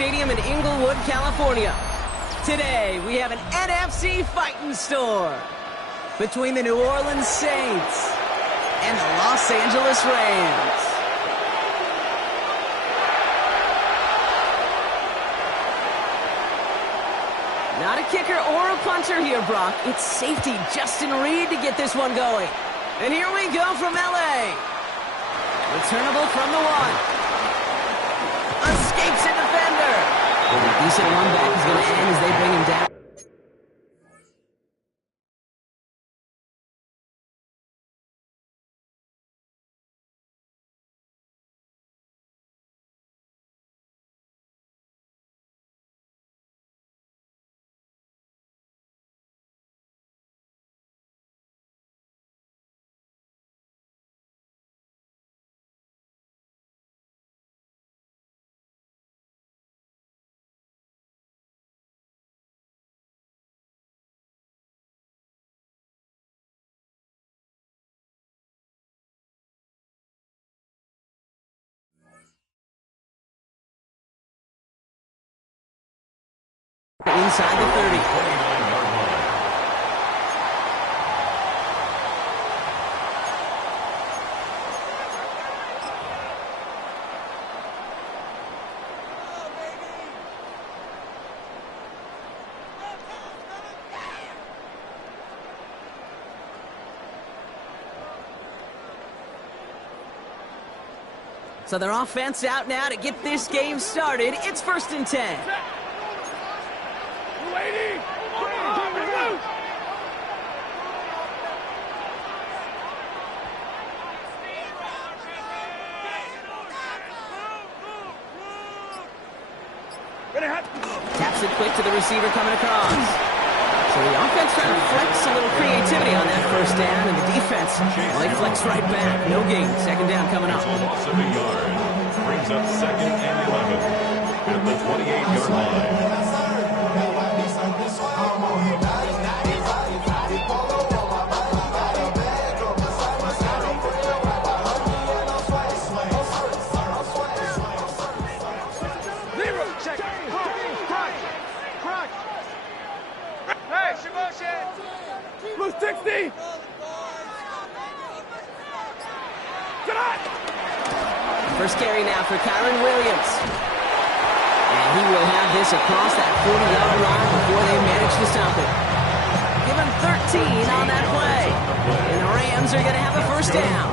Stadium in Inglewood, California. Today, we have an NFC fighting store between the New Orleans Saints and the Los Angeles Rams. Not a kicker or a punter here, Brock. It's safety Justin Reid to get this one going. And here we go from L.A. Returnable from the one. Escapes a defender. A decent run back is going to end as they bring him down. Inside the 30. So their offense out now to get this game started. It's 1st and 10. Taps it quick to the receiver coming across. So the offense trying to flex a little creativity on that first down, and the defense, well, they flex right back. No gain. 2nd down coming up. Loss of a yard. Brings up 2nd and 11 at the 28-yard line. First carry now for Kyren Williams. And he will have this across that 40-yard line before they manage to stop it. Give him 13 on that play. And the Rams are going to have a 1st down.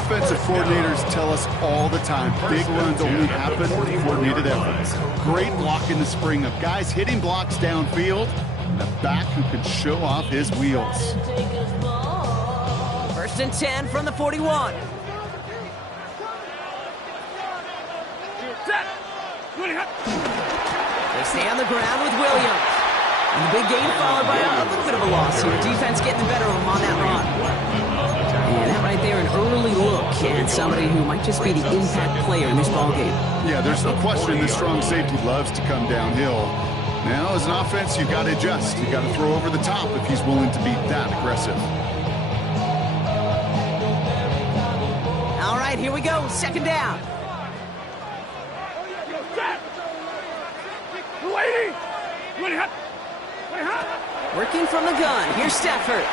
Offensive coordinators tell us all the time, big runs only happen with coordinated efforts. Great block in the spring of guys hitting blocks downfield, and a back who can show off his wheels. 1st and 10 from the 41. They stay on the ground with Williams. And the big gain followed by a little bit of a loss here. Defense getting the better of him on that run. And that right there, an early look at somebody who might just be the impact player in this ballgame. Yeah, there's no question this strong safety loves to come downhill. Now, as an offense, you've got to adjust. You've got to throw over the top if he's willing to be that aggressive. All right, here we go. 2nd down. Working from the gun. Here's Stafford.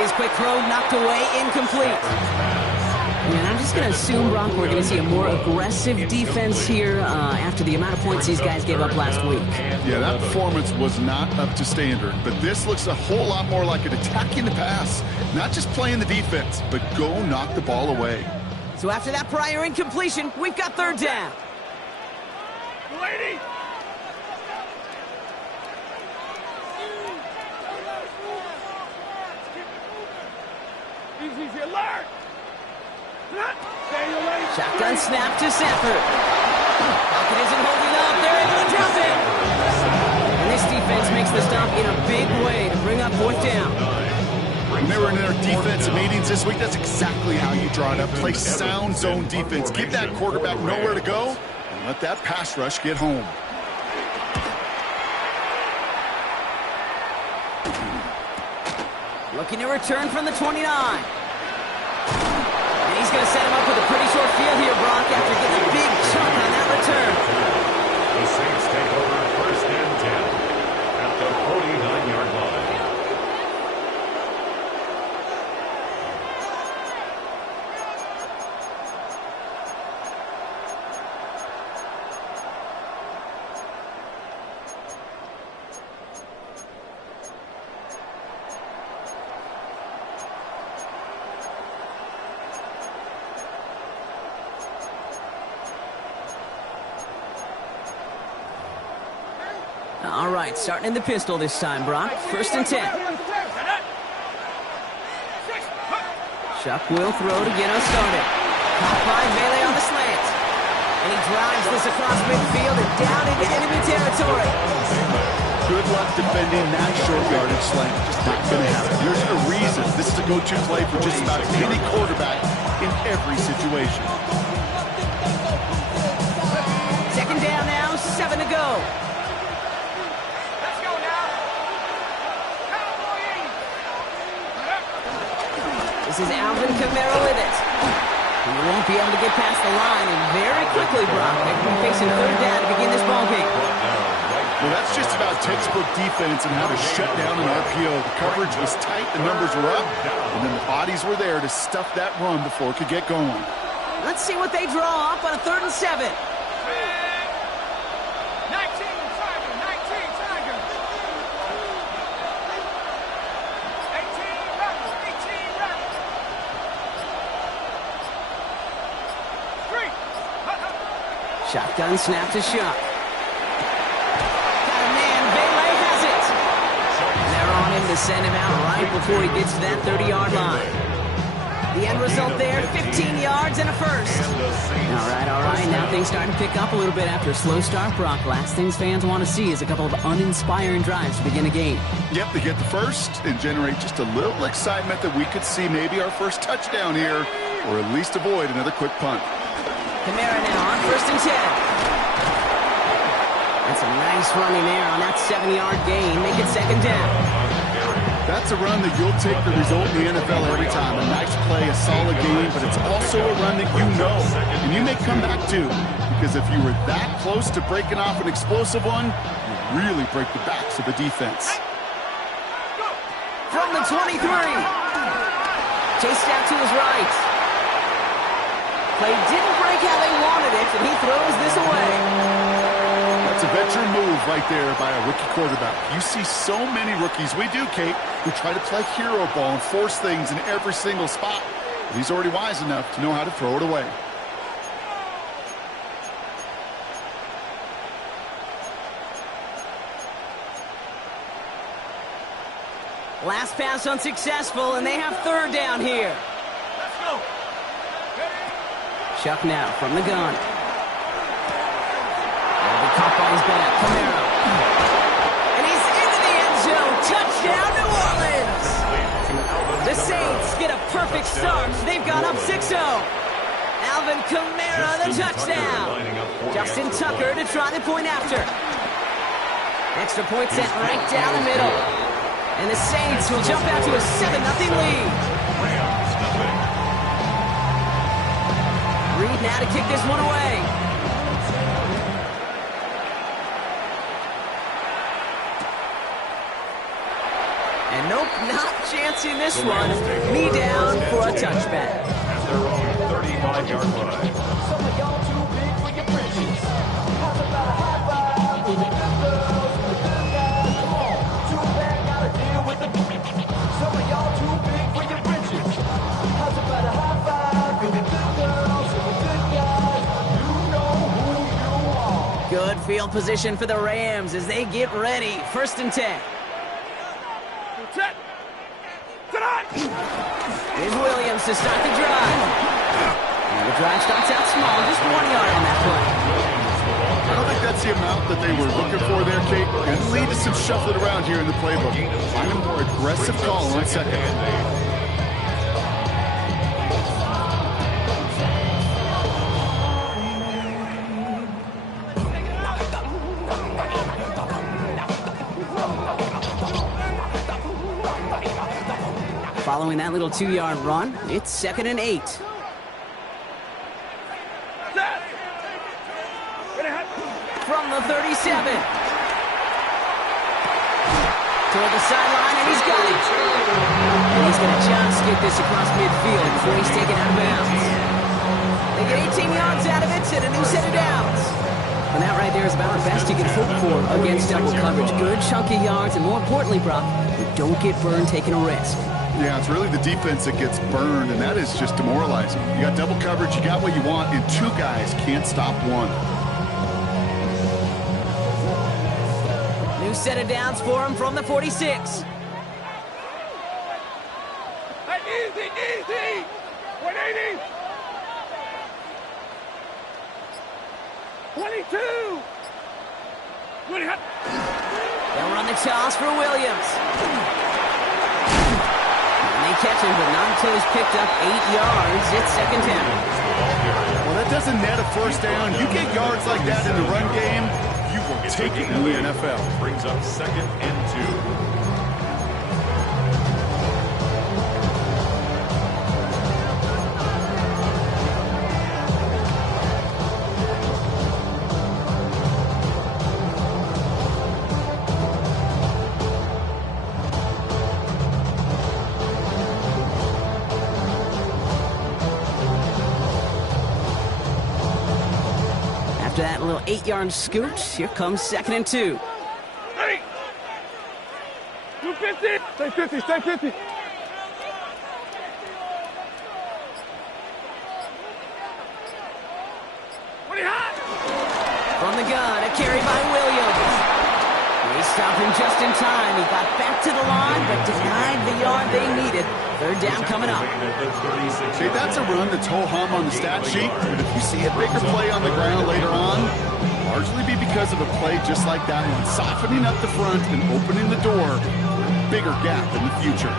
His quick throw knocked away, incomplete. And I'm just going to assume, Brock, we're going to see a more aggressive defense here after the amount of points these guys gave up last week. Yeah, that performance was not up to standard, but this looks a whole lot more like an attacking the pass. Not just playing the defense, but go knock the ball away. So after that prior incompletion, we've got 3rd down. Shotgun snap to Stafford. Pocket isn't holding up. They're able to drop it. And this defense makes the stop in a big way to bring up 4th down. Remember in their defensive meetings this week, that's exactly how you draw it up. Play sound zone defense. Give that quarterback nowhere to go and let that pass rush get home. Looking to return from the 29. And he's going to set him up with a pretty short field here, Brock, after getting a big chunk on that return. All right, starting in the pistol this time, Brock. 1st and 10. Chuck will throw to get us started. Caught by Bailey on the slant. And he drives this across midfield and down into enemy territory. Good luck defending that short yardage slant. Just not going to happen. There's a reason this is a go-to play for just about any quarterback in every situation. 2nd down now, 7 to go. Let's go now. This is Alvin Kamara with it. He won't be able to get past the line, and very quickly, Brock, they're going to be facing 3rd down to begin this ball game. Well, that's just about textbook defense and how to shut down an RPO. The coverage was tight, the numbers were up, and then the bodies were there to stuff that run before it could get going. Let's see what they draw up on a 3rd and 7. 19 Tiger, 19 Tiger. 18 Rebel, 18 Rebel. 3. Shotgun snap to Shuck. Got a man, Bailey has it. And they're on him to send him out right before he gets to that 30-yard line. The end result there, 15 yards and a first. All right. Now things starting to pick up a little bit after a slow start, Brock. Last things fans want to see is a couple of uninspiring drives to begin a game. Yep, they get the first and generate just a little excitement that we could see maybe our first touchdown here, or at least avoid another quick punt. Kamara now on 1st and 10. That's a nice running there on that 7-yard gain. Make it 2nd down. That's a run that you'll take the result in the NFL every time. A nice play, a solid game, but it's also a run that you know, and you may come back to, because if you were that close to breaking off an explosive one, you really break the backs of the defense. From the 23. Chased out to his right. Play didn't break how they wanted it, and he throws this away. That's a veteran move right there by a rookie quarterback. You see so many rookies, we do, Kate, who try to play hero ball and force things in every single spot. But he's already wise enough to know how to throw it away. Last pass unsuccessful, and they have 3rd down here. Let's go. Chuck now from the gun. Caught by his back, Kamara. And he's into the end zone. Touchdown, New Orleans. The Saints get a perfect start. They've gone up 6-0. Alvin Kamara, the touchdown. Justin Tucker to try the point after. Extra point sent right down the middle. And the Saints will jump out to a 7-0 lead. Reed now to kick this one away. And nope, not chancing this one. Knee down for a touchback. At their own 35-yard line. Some of y'all too big for your britches. How's about a high five with the good girls and the good guys? Come on, too bad, gotta deal with the. Some of y'all too big for your britches. How's about a high five with the good girls and the good guys? You know who you are. Good field position for the Rams as they get ready. 1st and 10. Here's Williams to start the drive. And the drive starts out small, just 1 yard on that play. I don't think that's the amount that they were looking for there, Kate. And lead to some shuffling around here in the playbook. Find a more aggressive call on 2nd. Following that little 2-yard run, it's 2nd and 8. From the 37. Toward the sideline, and he's got it. And he's going to just get this across midfield before he's taken out of bounds. They get 18 yards out of it and a new set of downs. And that right there is about the best you can hope for against double coverage. Good chunky yards, and more importantly, Brock, you don't get burned taking a risk. Yeah, it's really the defense that gets burned, and that is just demoralizing. You got double coverage, you got what you want, and 2 guys can't stop one. New set of downs for him from the 46. Hey, easy! 180! 22! 20! They'll run the toss for Williams. And they catch him, but not until he's picked up 8 yards. It's second down. Well, that doesn't net a first down. You get yards like that in the run game, you will take it in the NFL. Brings up 2nd and 2. After that little 8-yard scoot, here comes 2nd and 2. Hey! 250! Stay 50, stay 50! From the gun, a carry by Williams. They stopped him just in time. He got back to the line, but denied the yard they needed. Third down coming up. See, that's a run that's ho-hum on the stat sheet, but if you see a bigger play on the ground later on, largely be because of a play just like that one, softening up the front and opening the door for a bigger gap in the future.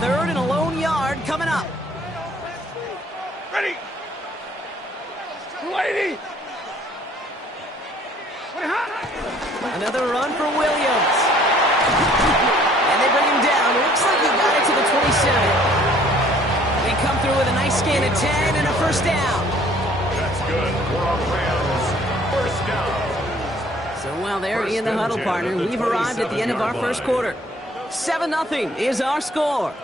Third and a lone yard coming up. Ready! 280! Another run for Williams. And they bring him down. It looks like he got it to the 27. They come through with a nice gain of 10 and a first down. That's good for our Rams. First down. So while they're in the huddle, partner, we've arrived at the end of our first quarter. 7-0 is our score.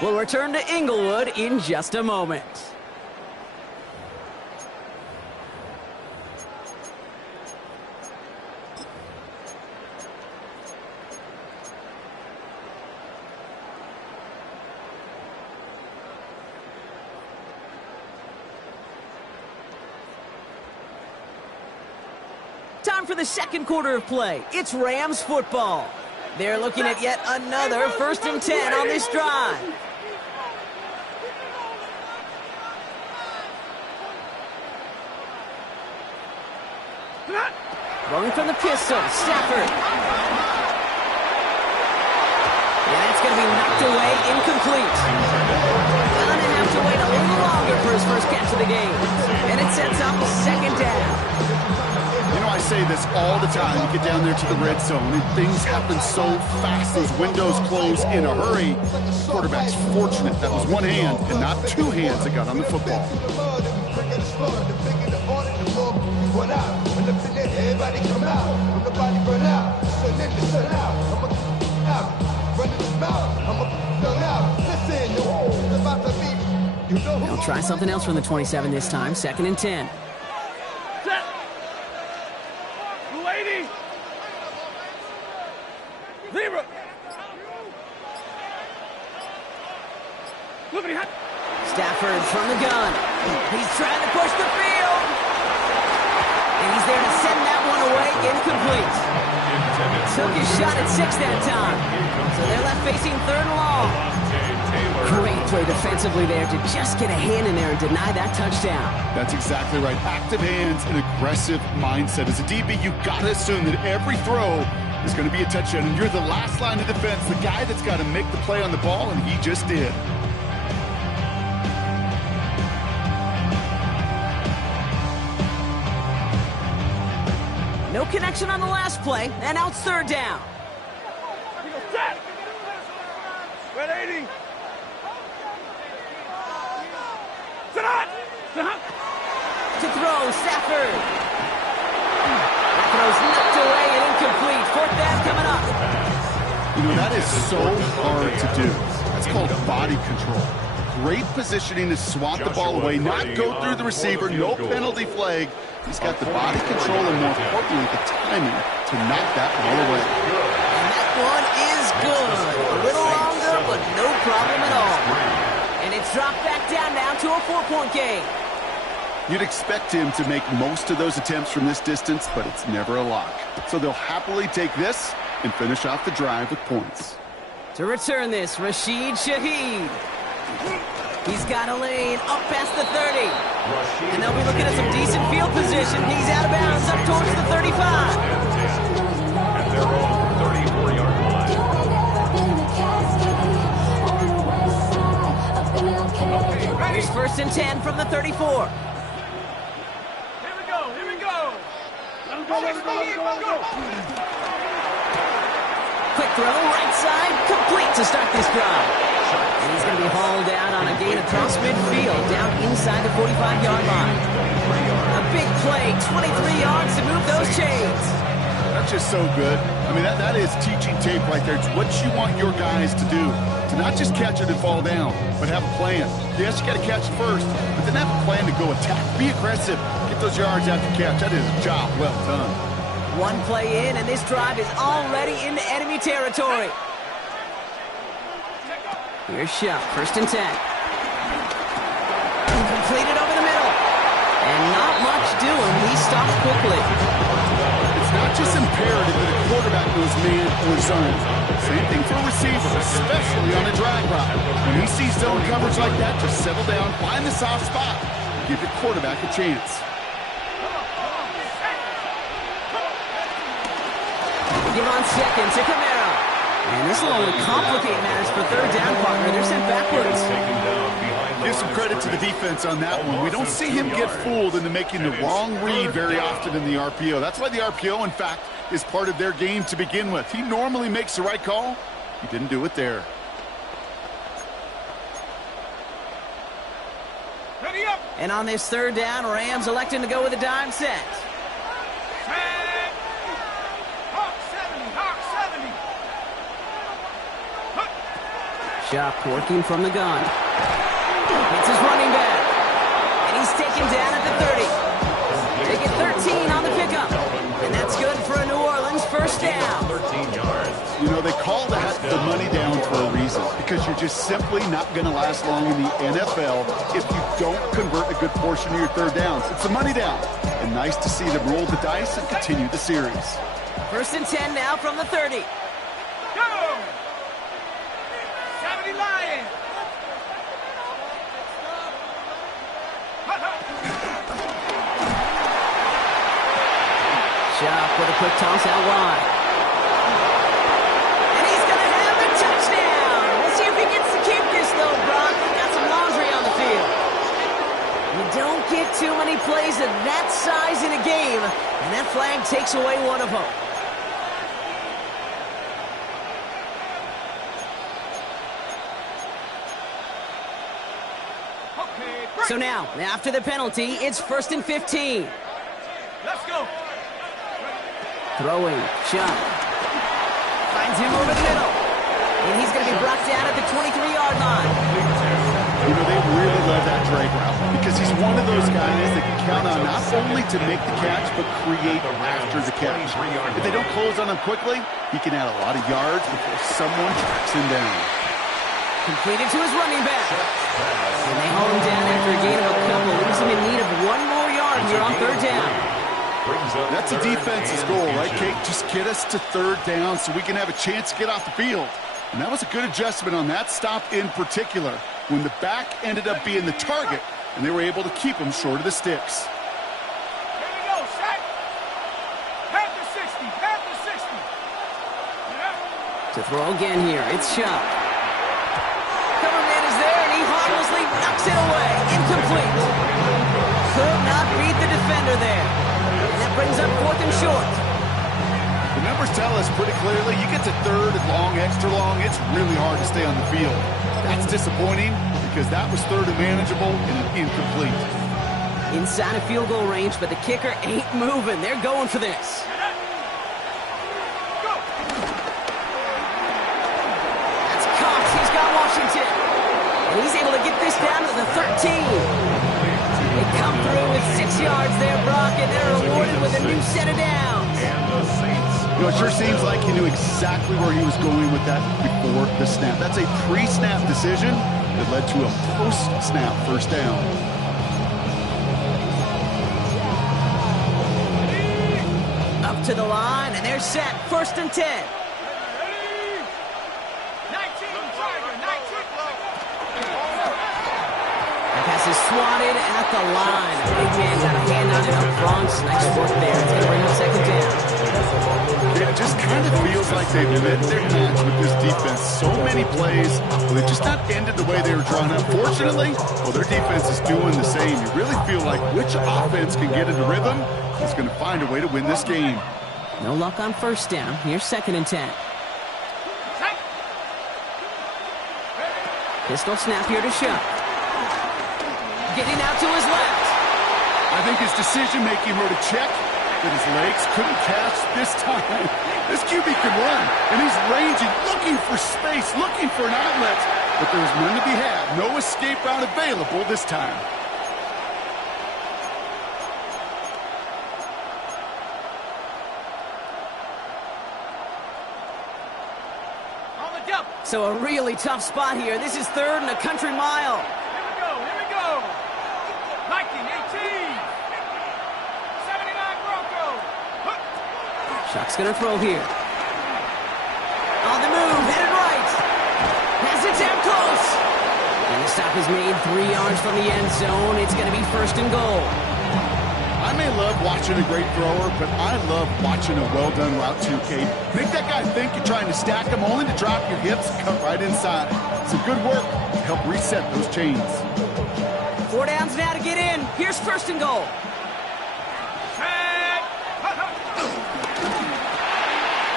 We'll return to Inglewood in just a moment. Time for the second quarter of play. It's Rams football. They're looking at yet another 1st and 10 on this drive. Rolling from the pistol, Stafford. And that's going to be knocked away, incomplete. Gonna have to wait a little longer for his first catch of the game. And it sets up a second down. You know, I say this all the time. You get down there to the red zone, and things happen so fast. Those windows close in a hurry. Quarterback's fortunate that was one hand and not two hands that got on the football. They'll try something else from the 27 this time. 2nd and 10. Set! 280! Zebra! Look at him! Stafford from the gun. He's trying to push the field. And he's there to send that one away, incomplete. Took his shot at 6 that time. So they're left facing 3rd and long. Great play defensively there to just get a hand in there and deny that touchdown. That's exactly right. Active hands and aggressive mindset. As a DB, you got to assume that every throw is going to be a touchdown. And you're the last line of defense, the guy that's got to make the play on the ball, and he just did. No connection on the last play, and now it's 3rd down. Set! 180! To throw, Stafford. That throw's knocked away and incomplete. 4th down coming up. You know, that is so hard to do. That's called body control. Great positioning to swat the ball away, not go through the receiver, no penalty flag. He's got the body control and, more importantly, the timing to knock that ball away. And that one is good. A little longer, but no problem at all. And it's dropped back down now to a 4-point game. You'd expect him to make most of those attempts from this distance, but it's never a lock. So they'll happily take this and finish off the drive with points. To return this, Rashid Shaheed. He's got a lane up past the 30. And they'll be looking at some decent field position. He's out of bounds up towards the 35. At their own 34-yard line. Here's 1st and 10 from the 34. Here we go. Here we go. Let him go. Let him go. Let him go. Quick throw, right side, complete to start this drive. And he's going to be hauled down on a gain across midfield, down inside the 45-yard line. A big play, 23 yards to move those chains. That's just so good. I mean, that is teaching tape right there. It's what you want your guys to do. To not just catch it and fall down, but have a plan. Yes, you got to catch it first, but then have a plan to go attack. Be aggressive. Get those yards after catch. That is a job well done. One play in, and this drive is already into enemy territory. Here's Shuck, 1st and 10. Completed over the middle. And not much doing. He stops quickly. It's not just imperative that a quarterback knows man or zone. Same thing for a receiver, especially on a drag route. When he sees zone coverage like that, just settle down, find the soft spot, give your quarterback a chance. Give on 2nd to Camara. And this will only complicate matters for 3rd down, partner. They're sent backwards. Give some credit to the defense on that one. We don't see him get fooled into making the wrong read very often in the RPO. That's why the RPO, in fact, is part of their game to begin with. He normally makes the right call. He didn't do it there. Ready up. And on this 3rd down, Rams electing to go with a dime set. Shuck working from the gun. It's his running back. And he's taken down at the 30. Take it 13 on the pickup. And that's good for a New Orleans 1st down. 13 yards. You know, they call that the money down for a reason, because you're just simply not going to last long in the NFL if you don't convert a good portion of your 3rd downs. It's a money down. And nice to see them roll the dice and continue the series. 1st and 10 now from the 30. Go. 70 Lions. Shuck with a quick toss out wide. And he's going to have the touchdown. We'll see if he gets to keep this, though, Brock. We've got some laundry on the field. You don't get too many plays of that size in a game, and that flag takes away one of them. So now, after the penalty, it's 1st and 15. Let's go. Throwing, Shuck. Finds him over the middle. And he's going to be brought down at the 23-yard line. You know, they really love that drag route because he's one of those guys that can count on not only to make the catch, but create after the catch. If they don't close on him quickly, he can add a lot of yards before someone tracks him down. Completed to his running back. And they haul him down after a gain of a couple. Leaves him in need of one more yard here on 3rd down. That's a defense's goal, right, Kate? Just get us to 3rd down so we can have a chance to get off the field. And that was a good adjustment on that stop in particular, when the back ended up being the target, and they were able to keep him short of the sticks. Here we go, set. Panther 60, Panther 60. Yeah. To throw again here, it's Shuck. Coverman is there, and he harmlessly knocks it away. Incomplete. Could not beat the defender there. And that brings up 4th and short. The numbers tell us pretty clearly, you get to 3rd and long, extra long, it's really hard to stay on the field. That's disappointing because that was 3rd and manageable and incomplete. Inside of field goal range, but the kicker ain't moving. They're going for this. Go. That's Cox. He's got Washington. And he's able to get this down to the 13. They come through with 6 yards there, Brock, and they're rewarded with a new set of downs. And the Saints. You know, it sure seems like he knew exactly where he was going with that before the snap. That's a pre-snap decision that led to a post-snap 1st down. to the line, and they're set. 1st and 10. 19, Tiger, 19. The pass is swatted at the line. The big man got a hand on it up front. Nice work there. It's going to bring up 2nd down. It just kind of feels like they've met their match with this defense. So many plays, well, they've just not ended the way they were drawn up. Fortunately, well, their defense is doing the same. You really feel like which offense can get into rhythm is going to find a way to win this game. No luck on 1st down. Here's 2nd and 10. Pistol snap here to Shough. Getting out to his left. I think his decision-making wrote a check that his legs couldn't catch this time. This QB can run, and he's ranging, looking for space, looking for an outlet. But there's none to be had. No escape route available this time. So a really tough spot here. This is 3rd and a country mile. Here we go. 19, 18. 79 Broncos. Shuck's going to throw here. On the move, headed right. Has it down close. And the stop is made 3 yards from the end zone. It's going to be 1st and goal. I may love watching a great thrower, but I love watching a well-done route too, Kate. Make that guy think you're trying to stack him only to drop your hips and cut right inside. Some good work to help reset those chains. 4 downs now to get in. Here's 1st and goal.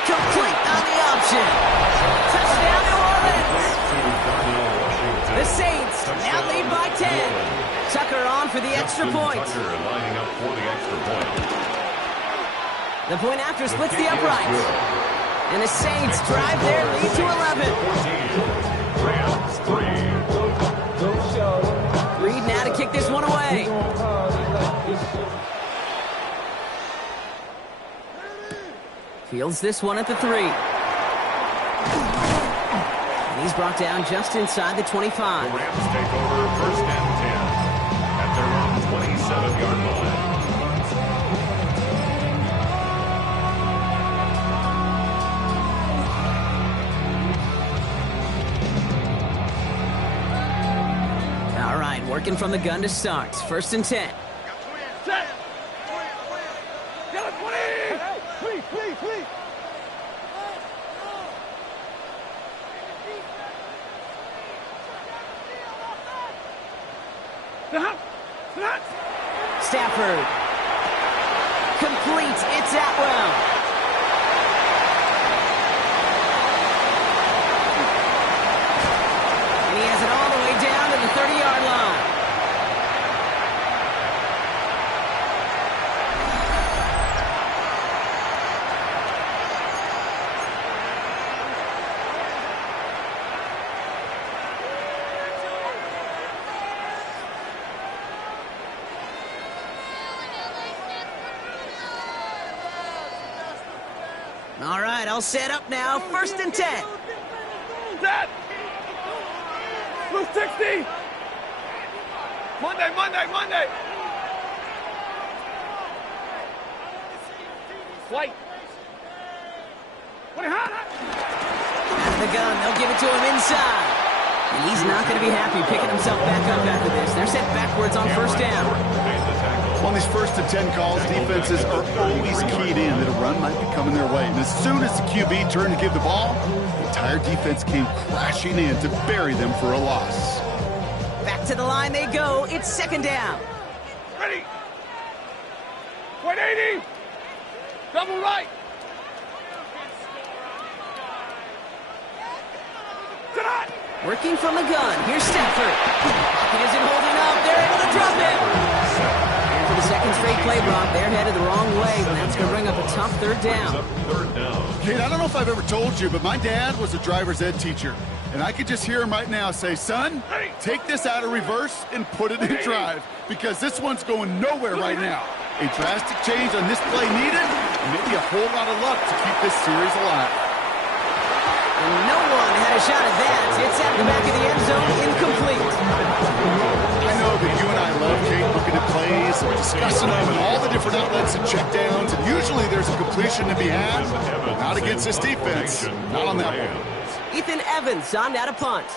Complete on the option. Touchdown, New Orleans. The Saints now lead by 10. Tucker on for the extra point. Lining up for the extra point. The point after splits the uprights. And the Saints drive their lead to 11. 14, Rams 3. Reed now to kick this one away. Fields this one at the 3. And he's brought down just inside the 25. The Rams take over 1st and 10 at their own 27-yard line. All right, working from the gun to start. 1st and 10. Set. Yellow 20. Please. Stafford. Complete. It's Atwell. And he has it all the way down to the 30-yard line. All right, I'll set up now. 1st and 10. Set. Blue 60. Monday. White. Out of the gun, they'll give it to him inside. And he's not going to be happy picking himself back up after this. They're set backwards on 1st down. On these 1st and 10 calls, defenses are always keyed in that a run might be coming their way. And as soon as the QB turned to give the ball, the entire defense came crashing in to bury them for a loss. Back to the line they go. It's 2nd down. Ready. 180. Double right. Working from the gun. Here's Stafford. He isn't holding up. They're able to drop him. And for the 2nd straight play, Brock, they're headed the wrong way. And that's going to bring up a tough 3rd down. Kate, I don't know if I've ever told you, but my dad was a driver's ed teacher. And I could just hear him right now say, son, take this out of reverse and put it in drive. Because this one's going nowhere right now. A drastic change on this play needed, and maybe a whole lot of luck to keep this series alive. And no one had a shot at that. It's at the back of the end zone, incomplete. I know that you and I love love, Kate, looking at plays and discussing them and all the different outlets and checkdowns. And usually there's a completion to be had. Not against this defense. Not on that one. Ethan Evans on out a punt.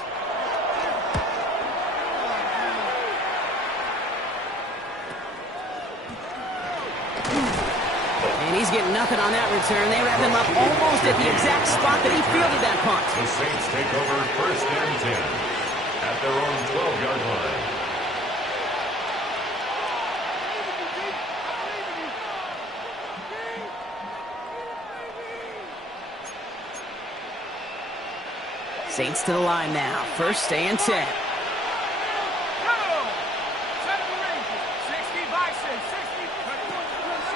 And he's getting nothing on that return. They wrap him up almost at the exact spot that he fielded that punt. The Saints take over 1st and 10 at their own 12-yard line. Saints to the line now. 1st and 10.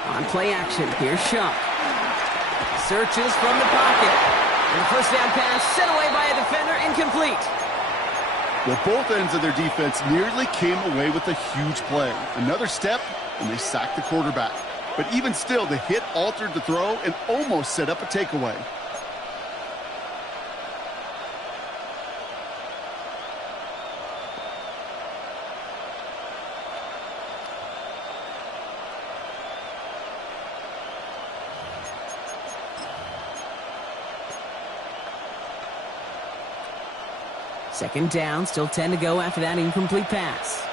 On play action, here's Shuck. Searches from the pocket. And the first down pass sent away by a defender, incomplete. Well, both ends of their defense nearly came away with a huge play. Another step, and they sacked the quarterback. But even still, the hit altered the throw and almost set up a takeaway. Second down, still 10 to go after that incomplete pass.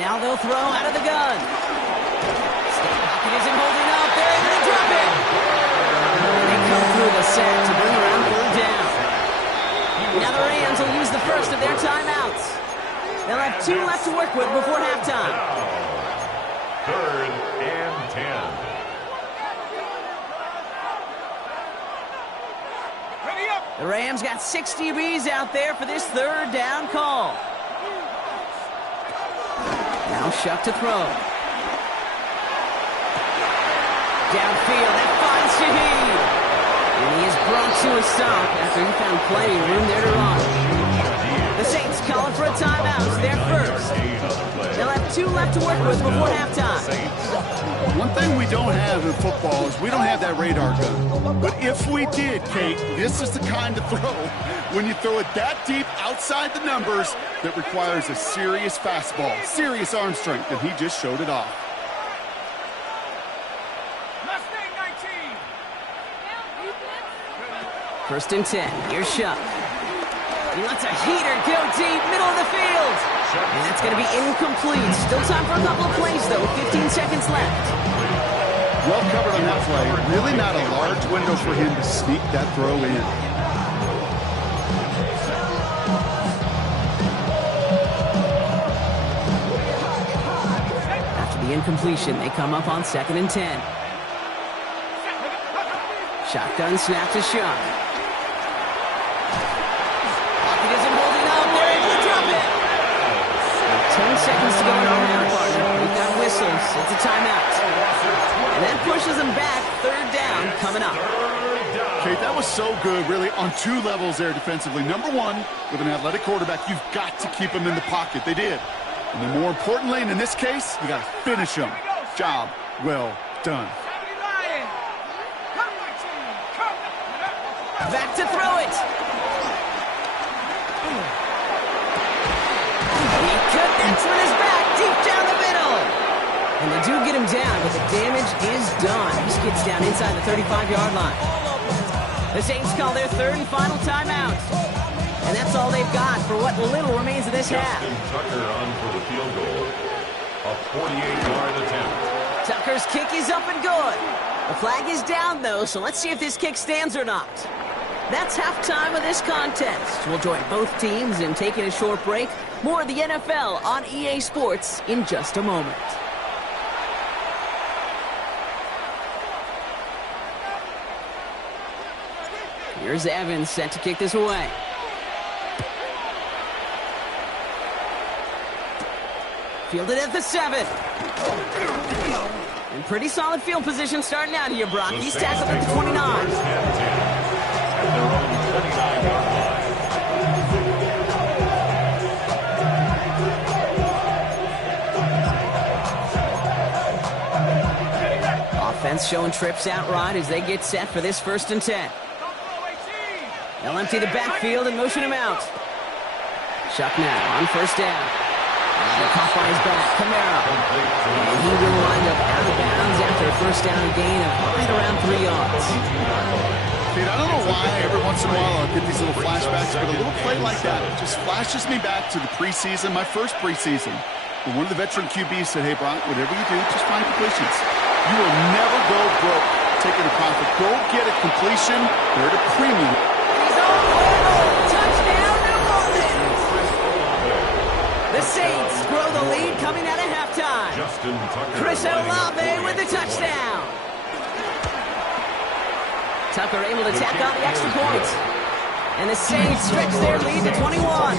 Now they'll throw out of the gun. State Pocket isn't holding up. They're able to drop it. And they come through the sack to bring around 3rd down. Now the Rams will use the first of their timeouts. They'll have 2 left to work with before halftime. 3rd and 10. The Rams got 6 DBs out there for this 3rd down call. Now Shuck to throw. Downfield, that finds Shaheed. And he is brought to a stop after he found plenty of room there to run. The Saints call it for a timeout. It's their first. They'll have 2 left to work with before halftime. One thing we don't have in football is we don't have that radar gun. But if we did, Kate, this is the kind of throw when you throw it that deep outside the numbers that requires a serious fastball, serious arm strength, and he just showed it off. First and 10. Here's Shuck. He lets a heater go deep, middle of the field. And that's going to be incomplete. Still time for a couple of plays, though. 15 seconds left. Well covered on that play. Really not a large window for him to sneak that throw in. After the incompletion, they come up on 2nd and 10. Shotgun snap to Shuck. Pocket isn't holding up. They're able to drop it. 10 seconds to go in our half, partner. We've got whistles. It's a timeout. And that pushes them back. 3rd down coming up. Kate, that was so good, really, on 2 levels there defensively. Number 1, with an athletic quarterback, you've got to keep him in the pocket. They did. And then more importantly, and in this case, you got to finish him. Job well done. Back to throw it. He cut that one his back deep down the middle. And they do get him down, but the damage is done. He skids down inside the 35-yard line. The Saints call their 3rd and final timeout. And that's all they've got for what little remains of this half. Justin Tucker on for the field goal. A 48-yard attempt. Tucker's kick is up and good. The flag is down, though, so let's see if this kick stands or not. That's halftime of this contest. We'll join both teams in taking a short break. More of the NFL on EA Sports in just a moment. Here's Evans set to kick this away. Fielded at the 7. In pretty solid field position starting out here, Brock. He's tackled at the 29. Offense showing trips out right as they get set for this 1st and 10. They'll empty the backfield and motion him out. Shuck now on first down. And caught by his back, Kamara. And he will wind up out of bounds after a first down gain of right around 3 yards. Dude, I don't know why every once in a while I'll get these little flashbacks, but a little play like that just flashes me back to the preseason, my first preseason. But one of the veteran QBs said, hey, Brock, whatever you do, just find completions. You will never go broke taking a profit. Go get a completion. They're at a premium. He's on goal. Touchdown, New Orleans. The Saints grow the lead coming out of halftime. Justin Tucker. Chris Olave with the touchdown. Tucker able to tack on the extra point. And the Saints stretch their lead to 21.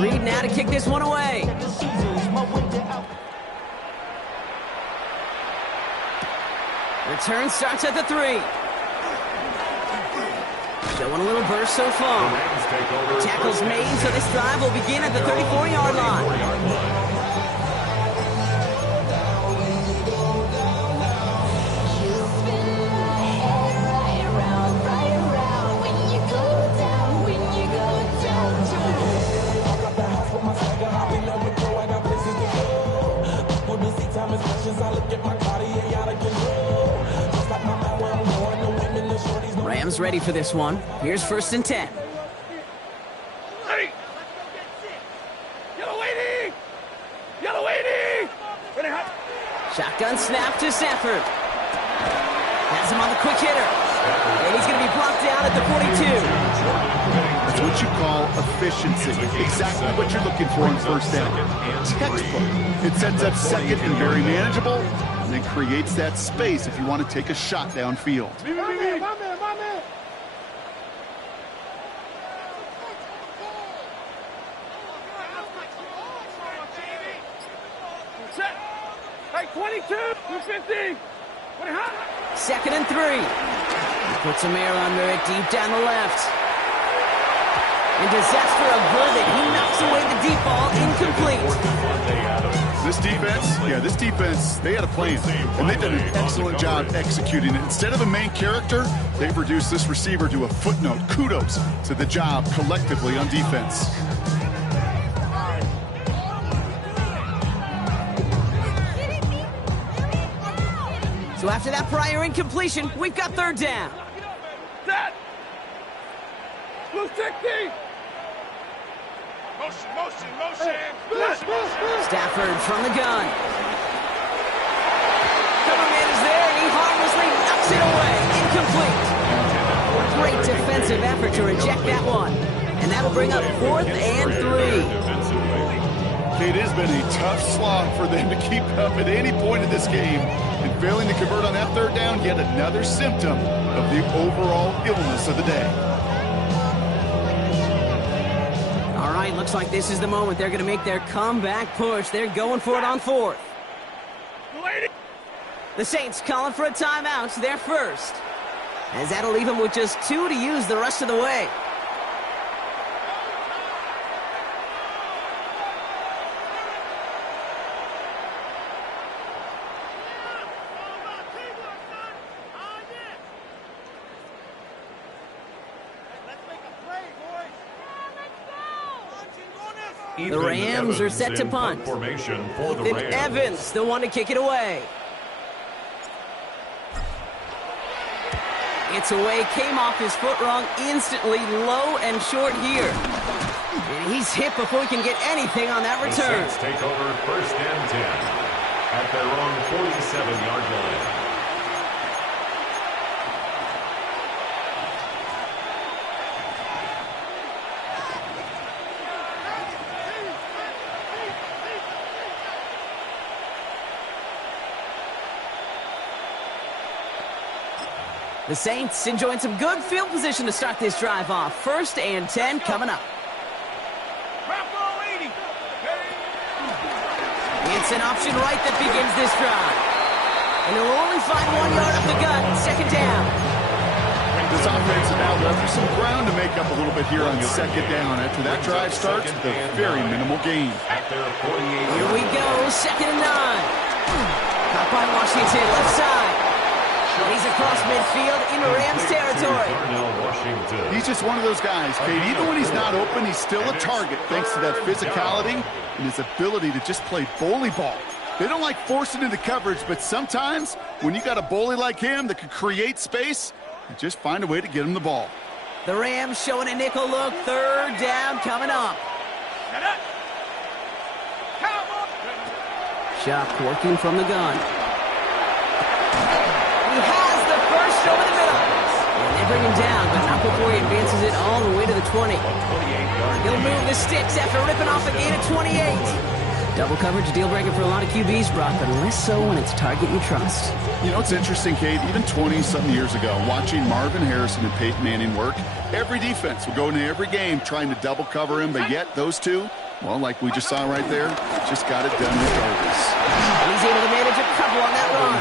Reed now to kick this one away. Return starts at the 3. Showing a little burst so far. Tackles made, so this drive will begin at the 34-yard line. Rams ready for this one. Here's 1st and 10. Ready. Yellow 80. Yellow 80. Ready, hot. Shotgun snap to Stafford. Has him on the quick hitter. And he's going to be brought down at the 42. That's what you call efficiency. Exactly what you're looking for on first down. Textbook. It sets up second and very manageable, and then creates that space if you want to take a shot downfield. My man. Set. Hey, 22, 250. Ready, hot. 2nd and 3. He puts Amir under it deep down the left. And disaster averted. He knocks away the deep ball, incomplete. This defense, they had a plan, and they've done an excellent job executing it. Instead of a main character, they've reduced this receiver to a footnote. Kudos to the job collectively on defense. So after that prior incompletion, we've got 3rd down. Set. Blue 60. Motion. Stafford from the gun. Coverman is there, and he harmlessly knocks it away. Incomplete. Great defensive effort to reject that one. And that'll bring up 4th and 3. It has been a tough slog for them to keep up at any point in this game. And failing to convert on that 3rd down, yet another symptom of the overall illness of the day. All right, looks like this is the moment they're going to make their comeback push. They're going for it on 4th. The Saints calling for a timeout. They're first. As that'll leave them with just 2 to use the rest of the way. The Rams are set to punt. Ethan Evans, the one to kick it away. It's away, came off his foot wrong instantly, low and short here. And he's hit before he can get anything on that return. The Saints take over 1st and 10 at their own 47-yard line. The Saints enjoying some good field position to start this drive off. 1st and 10 coming up. It's an option right that begins this drive. And it will only find 1 yard up the gut. 2nd down. This offense is now left with some ground to make up a little bit here on 2nd down. After that drive starts with a very minimal gain. Here we go, 2nd and 9. Caught by Washington, left side. He's across midfield into Rams territory. Darnell Washington. He's just one of those guys, Kate. Even when he's not open, he's still a target thanks to that physicality and his ability to just play bully ball. They don't like forcing into coverage, but sometimes when you got a bully like him that can create space, you just find a way to get him the ball. The Rams showing a nickel look. Third down coming up. Shock working from the gun. He has the first over the middle. And they bring him down, but not before he advances it all the way to the 20. He'll move the sticks after ripping off a gain of 28. Double coverage, a deal breaker for a lot of QBs, Brock, but less so when it's a target you trust. You know, it's interesting, Kate, even 20-something years ago, watching Marvin Harrison and Peyton Manning work, every defense would go into every game trying to double cover him, but yet those two, well, like we just saw right there, just got it done regardless. He's able to manage a couple on that run.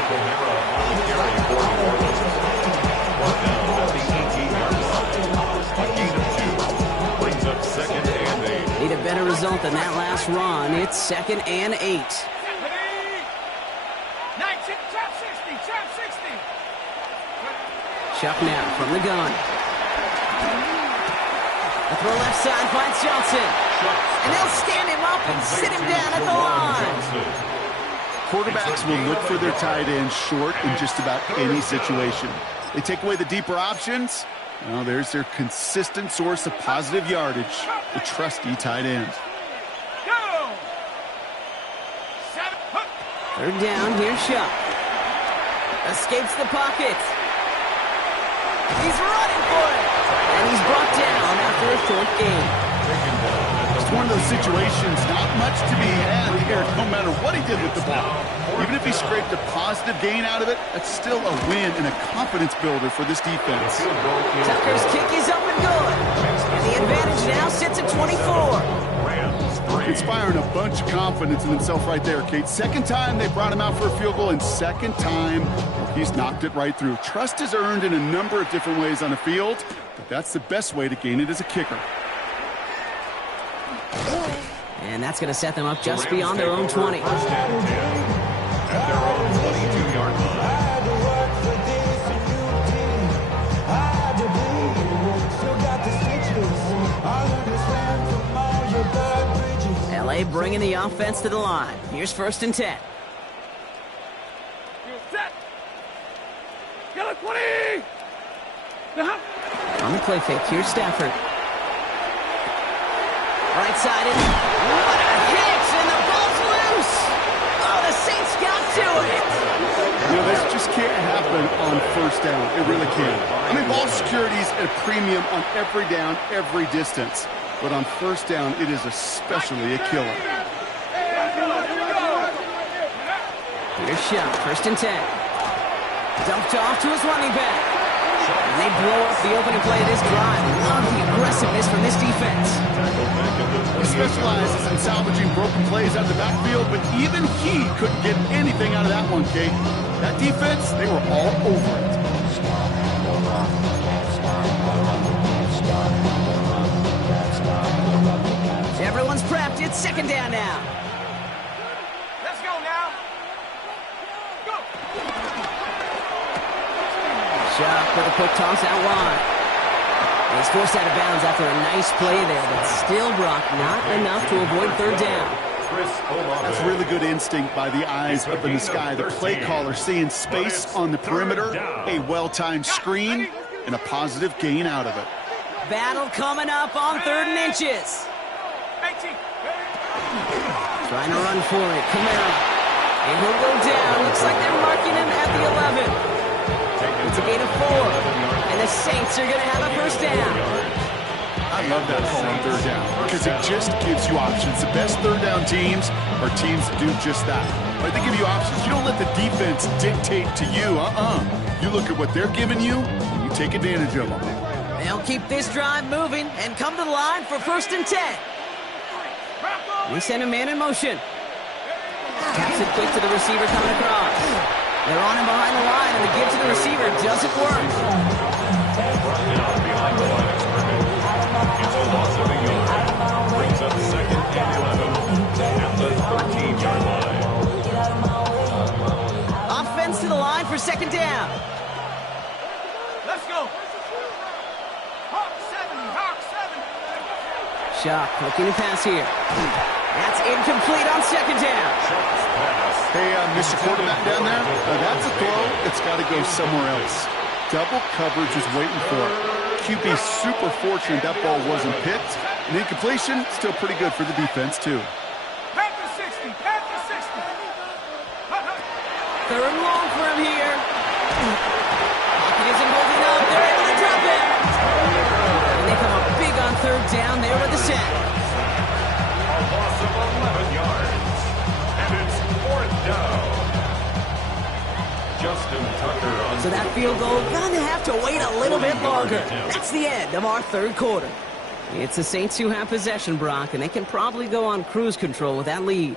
Brings up 2nd and 8. Need a better result than that last run. It's 2nd and 8. 19, trap 60, trap 60. Chuck now from the gun. A throw left side finds Johnson. And they'll stand him up and sit him down at the line. Quarterbacks will look for their tight end short in just about any situation. They take away the deeper options. Well, there's their consistent source of positive yardage, the trusty tight end. Go! 7. Third down, here's Chuck. Escapes the pocket. He's running for it. And he's brought down after a short gain. It's one of those situations, not much to be had here, no matter what he did with the ball. Even if he scraped a positive gain out of it, that's still a win and a confidence builder for this defense. Tucker's kick is up and good. And the advantage now sits at 24. Inspiring a bunch of confidence in himself right there, Kate. Second time they brought him out for a field goal, and second time he's knocked it right through. Trust is earned in a number of different ways on the field, but that's the best way to gain it as a kicker. And that's going to set them up just beyond their own 20. First and 10 at their own 22-yard line. LA bringing the offense to the line. Here's 1st and 10. Set. Yellow 20. On the play fake, here's Stafford. Right side in. What a hit, and the ball's loose. Oh, the Saints got to it. You know, this just can't happen on first down. It really can't. I mean, ball security is at a premium on every down, every distance. But on first down, it is especially a killer. Here's Shot, 1st and 10. Dumped off to his running back. And they blow up the opening play of this drive. Love the aggressiveness from this defense. He specializes in salvaging broken plays out of the backfield, but even he couldn't get anything out of that one, Kate. That defense, they were all over it. Everyone's prepped. It's 2nd down now. Let's go now. Go. Shot with a quick toss out wide. He's forced out of bounds after a nice play there, but still, Brock, not enough to avoid 3rd down. That's really good instinct by the eyes up in the sky. The play caller seeing space on the perimeter, a well-timed screen, and a positive gain out of it. Battle coming up on 3rd and inches. 18. Trying to run for it. Kamara. And he'll go down. Looks like they're marking him at the 11. It's a gain of 4. And the Saints are going to have a 1st down. I love that call on 3rd down because it just gives you options. The best 3rd down teams are teams that do just that. Right? They give you options. You don't let the defense dictate to you. You look at what they're giving you, and you take advantage of them. They'll keep this drive moving and come to the line for 1st and 10. We send a man in motion. Taps it quick to the receiver coming across. They're on him behind the line, and the give to the receiver doesn't work. Behind the line of scrimmage. It's a loss of a yard. Brings up 2nd and 11 at the 13-yard line. Offense to the line for 2nd down. Shock looking to pass here. That's incomplete on second down. Hey, Mr. Quarterback down there, that's a throw that's got to go somewhere else. Double coverage is waiting for it. QB super fortunate that ball wasn't picked. And incompletion, still pretty good for the defense, too. Pack the 60, pack the 60. Third and long for him here. Pocket isn't holding up. They're able to drop it. And they come up big on third down there with the sack. A loss of 11 yards. And it's fourth down. Justin Tucker on So that field goal gonna have to wait a little bit longer. That's the end of our third quarter. It's the Saints who have possession, Brock, and they can probably go on cruise control with that lead.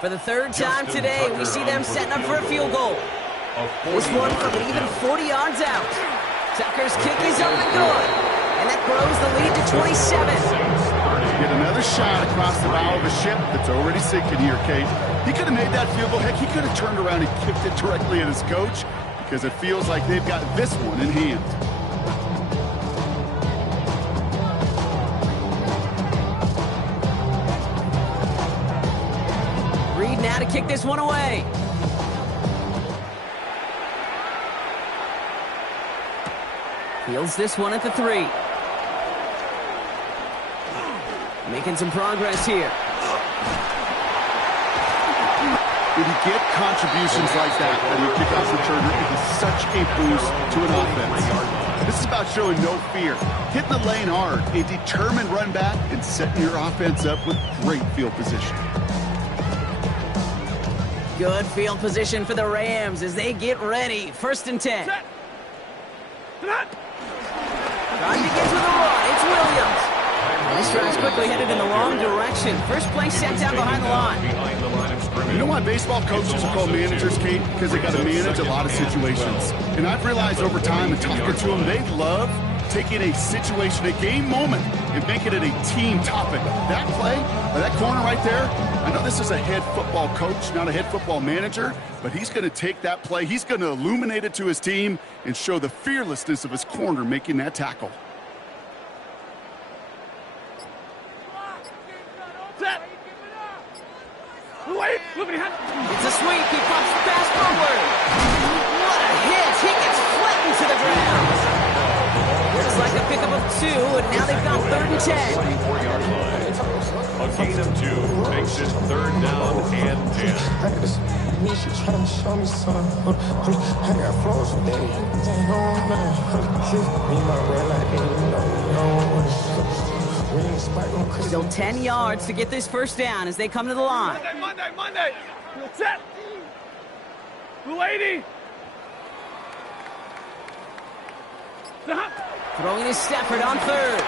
For the third time today, we see them setting up for a field goal. This one from even 40 yards out. Tucker's kick is up and good. And that grows the lead to 27. Get another shot across the bow of a ship that's already sinking here, Kate. He could have made that field goal. Heck, he could have turned around and kicked it directly at his coach because it feels like they've got this one in hand. Now to kick this one away. Fields this one at the 3. Making some progress here. When you get contributions like that you kick off returner, it is such a boost to an offense. This is about showing no fear, hitting the lane hard, a determined run back, and setting your offense up with great field position. Good field position for the Rams as they get ready. First and 10. Set. Trying to get to the run. It's Williams. And this drive's quickly headed in the wrong direction. First play set down behind the line. behind the line of scrimmage. You know why baseball coaches are called managers, Kate? Because they got to manage a lot of situations. And I've realized over time and talking to them, they love taking a situation, a game moment, and making it a team topic. That play, or that corner right there, I know this is a head football coach, not a head football manager, but he's going to take that play, he's going to illuminate it to his team and show the fearlessness of his corner making that tackle. Set. Wait, look at him. It's a sweep. He pops the pass forward. What a hit. He gets flattened to the ground. Looks like a pickup of 2, and now they've got third and 10. 24-yard line. A gain of 2 makes it third down and 10. She trying to show me something. I got flows from day. Still 10 yards to get this first down as they come to the line. Monday. Set. Blue 80. Throwing is Stafford on third.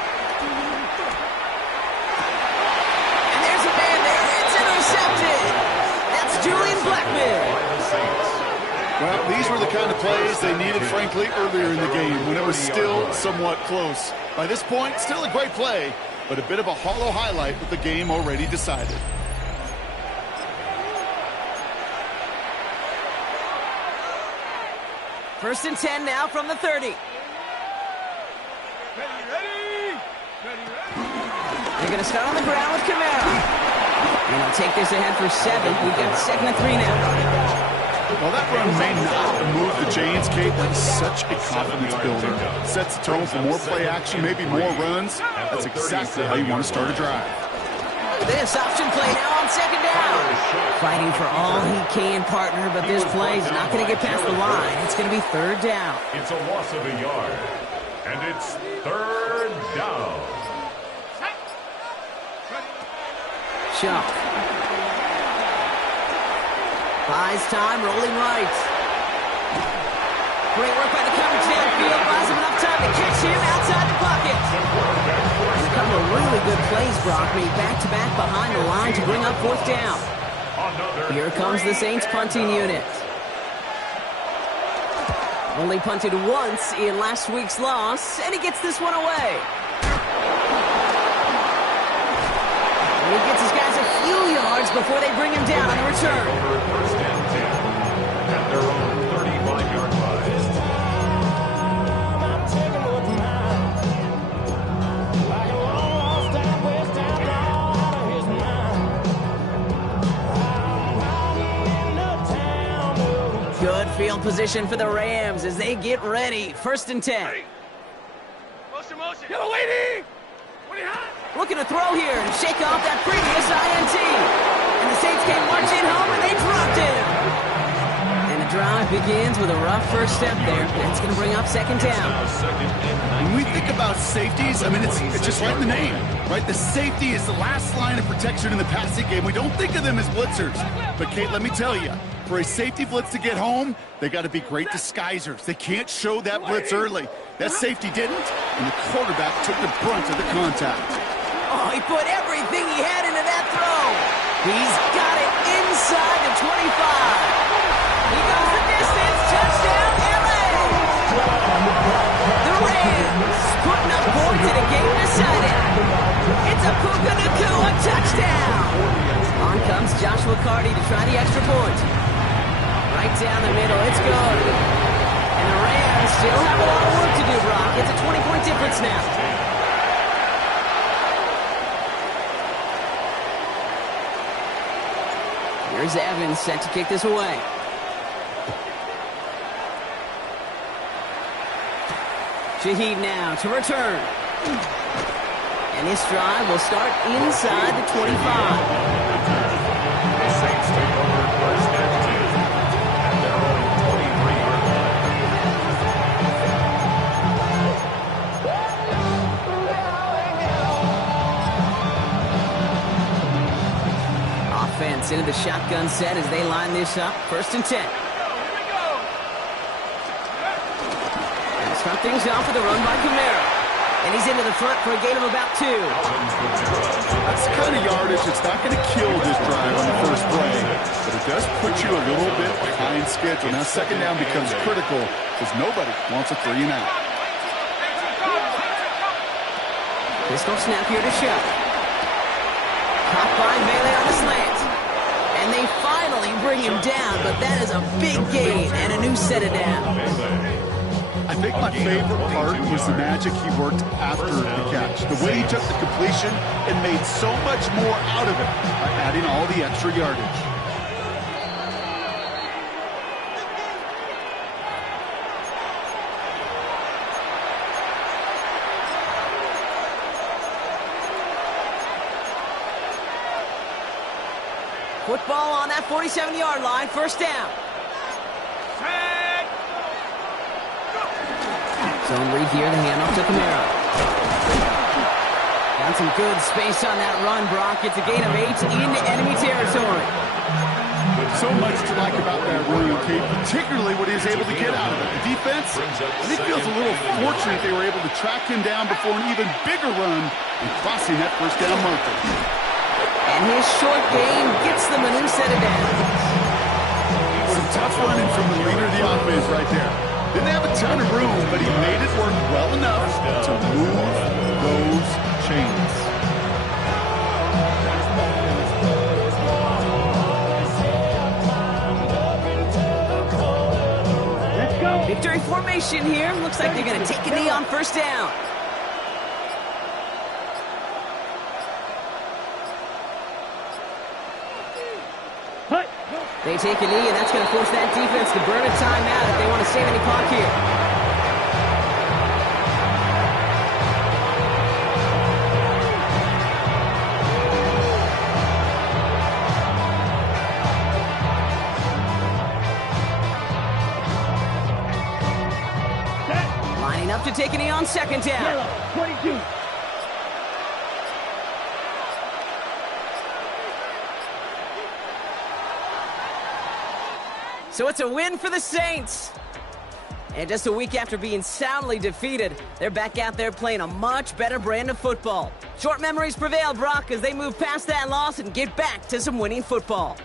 And there's a man there. It's intercepted. That's Julian Blackman. Well, these were the kind of plays they needed, frankly, earlier in the game when it was still somewhat close. By this point, still a great play, but a bit of a hollow highlight with the game already decided. First and 10 now from the 30. Ready. They're going to start on the ground with Kamara. And they'll take this ahead for 7. We've got second and 3 now. Well, that run may not move the chains, Kate, but it's such a confidence builder. Sets the tone for more play action, maybe more runs. That's exactly how you want to start a drive. This option play now on second down. Fighting for all he can, partner, but this play is not going to get past the line. It's going to be third down. It's a loss of a yard. And it's third down. Chuck. Buys time, rolling right. Great work by the coverage downfield. Buys him enough time to catch him outside the pocket. And a couple of really good plays, Brock, made back-to-back behind the line to bring up fourth down. Here comes the Saints punting unit. Only punted once in last week's loss, and he gets this one away. And he gets his guys a few yards before they bring him down on the return. Over first and 10 at their own 35-yard line. I'm taking what's mine. Like a long lost out west outlaw out of his mind. I'm riding into town. Good field position for the Rams as they get ready. First and 10. Motion, motion. Yellow lady! What do you have? Looking to throw here and shake off that previous INT. And the Saints came marching home and they dropped him. And the drive begins with a rough first step there. That's going to bring up second down. When we think about safeties, I mean, it's just right in the name, right? The safety is the last line of protection in the passing game. We don't think of them as blitzers. But, Kate, let me tell you, for a safety blitz to get home, they got to be great disguisers. They can't show that blitz early. That safety didn't, and the quarterback took the brunt of the contact. Oh, he put everything he had into that throw. He's got it inside the 25. He goes the distance. Touchdown, LA. The Rams putting up points in a game decided. It's a Puka Nacua touchdown. On comes Joshua Carty to try the extra point. Right down the middle. It's good. And the Rams still have a lot of work to do, Brock. It's a 20-point difference now. Here's Evans set to kick this away. Shaheed now to return. And this drive will start inside the 25. The Saints take over first and 10 at their own 23-yard line. Offense into the shotgun set as they line this up. First and 10. And start things off with a run by Kamara. And he's into the front for a gain of about 2. That's the kind of yardage that's not going to kill this drive on the first play, but it does put you a little bit behind schedule. Now second down becomes critical because nobody wants a 3 and out. Pistol snap here to show. Caught by Melee on the slant. And they finally bring him down, but that is a big gain and a new set of downs. I think my favorite part was the magic he worked after the catch. The way he took the completion and made so much more out of it by adding all the extra yardage. Football on that 47-yard line, first down. Zone read here, the handoff to Kamara. Got some good space on that run, Brock. It's a gain of 8 into enemy territory. So much to like about that run, Kate, particularly what he was able to get out of it. The defense, I think, feels a little fortunate they were able to track him down before an even bigger run and crossing that first down marker. And his short gain gets them a new set of downs. Some tough running from the leader of the offense right there. Didn't have a ton of room, but he made it work well enough to move those chains. Victory formation here. Looks like they're going to take a knee on first down. They take a knee, and that's going to force that defense to burn a timeout if they want to save any clock here. Lining up to take a knee on second down. 22. So it's a win for the Saints. And just a week after being soundly defeated, they're back out there playing a much better brand of football. Short memories prevail, Brock, as they move past that loss and get back to some winning football.